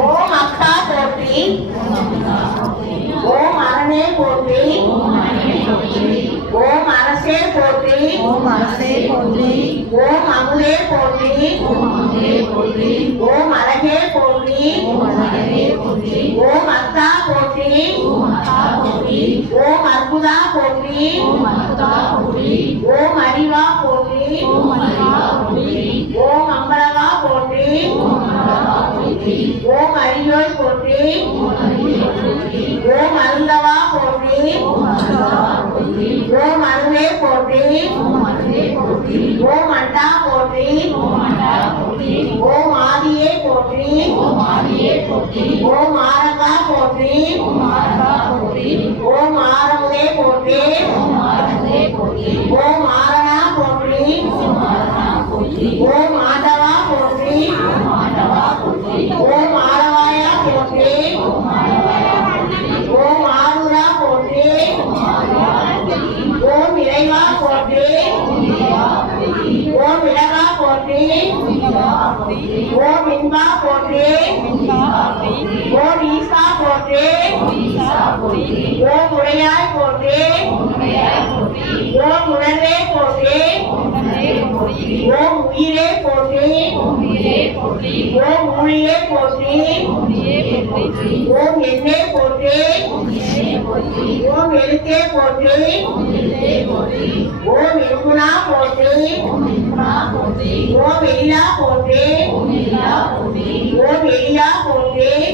ஓம் அக்கா போற்றி ஓம் அரணே போற்றி ஓம் அரசே போற்றி ஓம் அரசே போற்றி ஓம் அமுதே போற்றி ஓம் அமுதே போற்றி ஓம் அழகே போற்றி ஓம் அழகே போற்றி ஓம் அத்தா போற்றி ஓம் அக்கா போற்றி ஓம் அற்புதா போற்றி ஓம் அற்புதா போற்றி ஓம் அறிவா போற்றி ஓம் அழகா போற்றி ஓம் அம்பலவா போற்றி ஓம் அழகா போற்றி ஓம் அரியோய் போற்றி ஓம் அழகே போற்றி ஓம் அருந்தவா போற்றி ஓம் அழகா போற்றி ஓம் அருவே போற்றி ஓம் அழகே போற்றி ஓம் அண்டா போற்றி ஓம் அழகா போற்றி ஓம் ஆதியே போற்றி ஓம் ஆதியே போற்றி ஓம் ஆரகா போற்றி ஓம் ஆரகா போற்றி ஓம் ஆரமுதே போற்றி ஓம் ஆரகே போற்றி ஓம் ஆரணா போற்றி ஓம் ஆரகா போற்றி ஓம் ஆண்டவா போற்றி ஓம் ஆண்டவா போற்றி ஓம் ஆளவாயா போற்றி ஓம் ஆண்டவாயா போற்றி ஓம் ஆருரா போற்றி ஓம் ஆண்டவா போற்றி ஓம் இறைவா போற்றி ஓம் இறைவா போற்றி ஓம் இலகா போற்றி. ஓம் இன்பா போற்றி. ஓம் ஈசா போற்றி. ஓம் உடையாய் போற்றி. ஓம் உணர்வே போற்றி. ஓம் உயிரே போற்றி. ஓம் ஊழியே எண்ணே போற்றி. ஓம் எண்ணே போற்றி. ஓம் எழுத்தே போற்றி. ஓம் எழுத்தே போற்றி. ஓம் எங்குணா போற்றி. ஓம் எலியா போற்றி.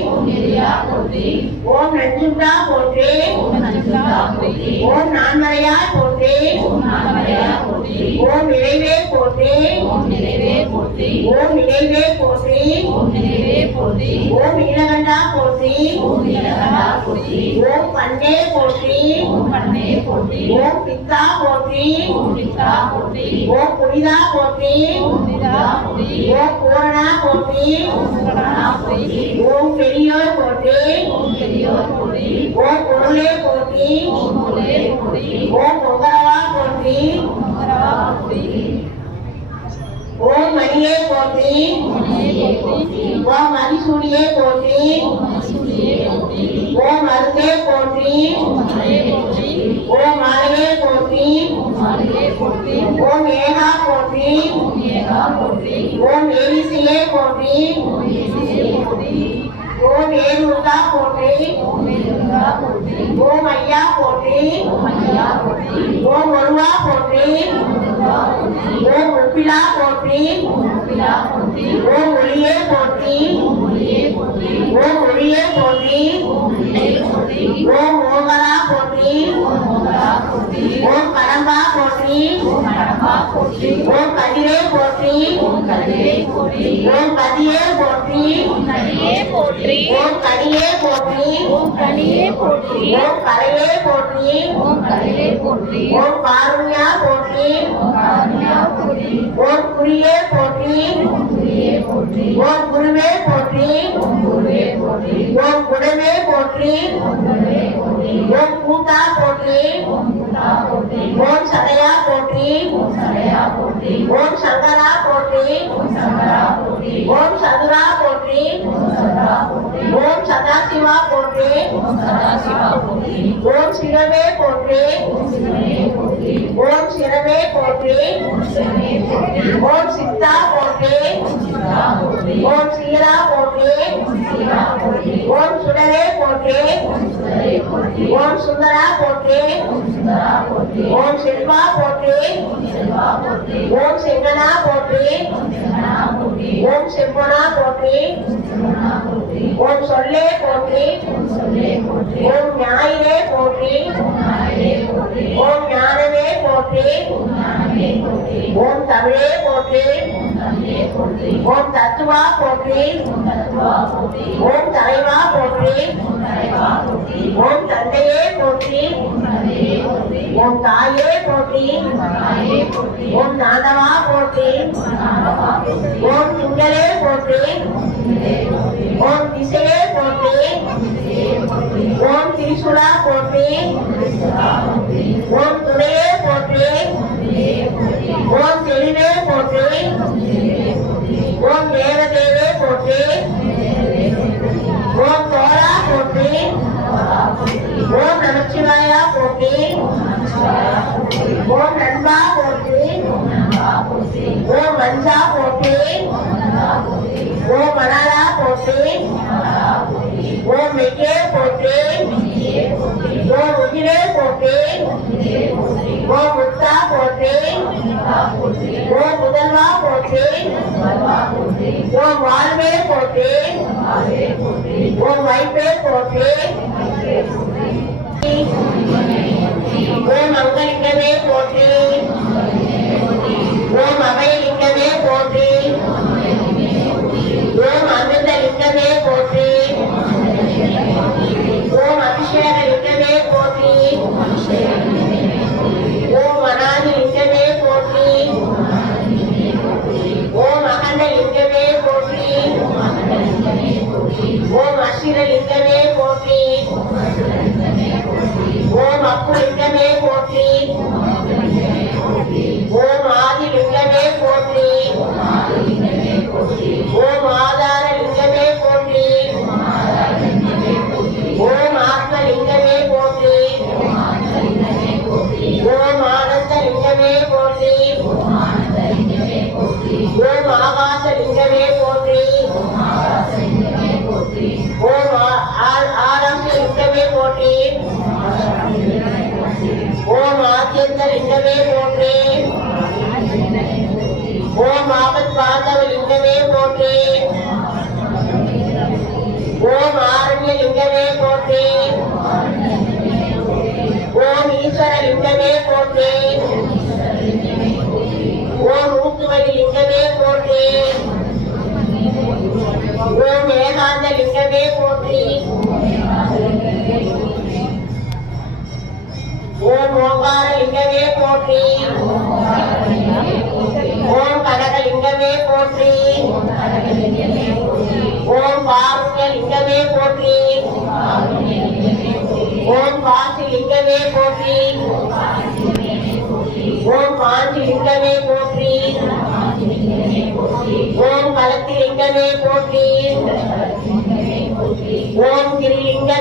ஓம் எலியா போற்றி. ஓம் நஞ்சுண்டா போற்றி. ஓம் போற்றி. ஓம் போற்றி. ஓம் போற்றி. ஓம் நிறைவே போற்றி. ஓம் நிறைவே போற்றி. ஓம் பண்டே போற்றி. ஓம் பித்தா போற்றி. ஓம் புனிதா போற்றி. ஓம் பூரணா போற்றி. ஓம் பெரியோர் போற்றி. ஓம் பொருளே போற்றி. ஓம் போற்றி ஓம் பொங்கரவா போற்றி. ஓம் மகரவா போற்றி ஓம் மணியே போற்றி மணியே போற்றி ஓம் மதிசூடியே போற்றி ஓம் மசூரியே போற்றி ஓம் மருந்தே போற்றி ஓம் மதுரே போற்றி ஓம் மாலையே போற்றி ஓம் மாலையே போற்றி ஓம் ஏகா போற்றி ஓம் ஏகா உப்பிலா போற்றி ஓம் ஒளியே போற்றி ஓம் ஒளியே போற்றி ஓம் போற்றி. போற்றி ஓம் கடம்பா போற்றி ஓம் கடம்பா போற்றி ஓம் கதிரே போற்றி ஓம் கதிரே போற்றி ஓம் கதியே போற்றி ஓம் கதியே போற்றி ஓம் போற்றி ஓம் போற்றி ஓம் கலையே போற்றி ஓம் போற்றி ஓம் காருண்யா போற்றி ஓம் காருண்யா போற்றி ஓம் குறியே போற்றி ஓம் போற்றி ஓம் குருவே போற்றி ஓம் குருவே போற்றி ஓம் போற்றி ஓம் கூத்தா போற்றி. ஓம் சதையா போற்றி. ஓம் சங்கரா போற்றி. ஓம் சதுரா போற்றி. ஓம் சதாசிவா போற்றி. ஓம் சிவமே போற்றி. ஓம் சிவனே போற்றி. ஓம் சிவமே போற்றி ஓம் சித்தா போற்றி. ஓம் சீரா போற்றி. ஓம் சுடரே போற்றி. ஓம் சுந்தரா போற்றி. ஓம் செல்வா போற்றி. ஓம் செங்கனா போற்றி. ஓம் செம்பனா போற்றி. ஓம் சொல்லே போற்றி. ஓம் ஞாயிறே ஓம் ஞானமே போற்றி. ஓம் ஞானமே போற்றி. ஓம் தமிழே போற்றி. ஓம் தத்துவா போற்றி. ஓம் தலைவா போற்றி. ஓம் தந்தையே போற்றி. ஓம் தாயே போற்றி. ஓம் நாதவா போற்றி. ஓம் திங்களே போற்றி. ஓம் திசையே போற்றி. ஓம் திரிசுலா போற்றி. ஓம் திரிசூலா போற்றி ஓம் துணையே போற்றி ஓம் திரையே போற்றி ஓம் தெளிவே போற்றி ஓம் திரையே போற்றி ஓம் தேவதேவே போற்றி தேவே போற்றி ஓம் நண்பா போற்றி ஓம் மஞ்சா போற்றி ஓம் மணாலா போற்றி ஓம் மெக்கே போற்றி ஓம் உதிரே போற்றி ஓம் முத்தா போற்றி ஓம் முதல்வா போற்றி ஓம் வாழ்வே போற்றி ஓம் வைப்பே போற்றி ஓம் அங்கலிங்கமே போற்றி ஓம் ஆத்யந்த லிங்கமே போற்றி ஓம் ஆபத் பாந்தவ லிங்கமே போற்றி ஓம் ஆரண்ய லிங்கமே போற்றி ஓம் ஈஸ்வர லிங்கமே போற்றி ஓம் ஊக்குவலி லிங்கமே போற்றி ஓம் ஏகாந்த லிங்கமே போற்றி ஓம் ஓங்கார லிங்கமே போற்றி. ஓம் கனக லிங்கமே போற்றி. ஓம் காருண்ய லிங்கமே போற்றி. ஓம் காசி லிங்கமே போற்றி. ஓம் காஞ்சி லிங்கமே போற்றி. ஓம் கலத்தி லிங்கமே போற்றி. ஓம் கிரிலிங்க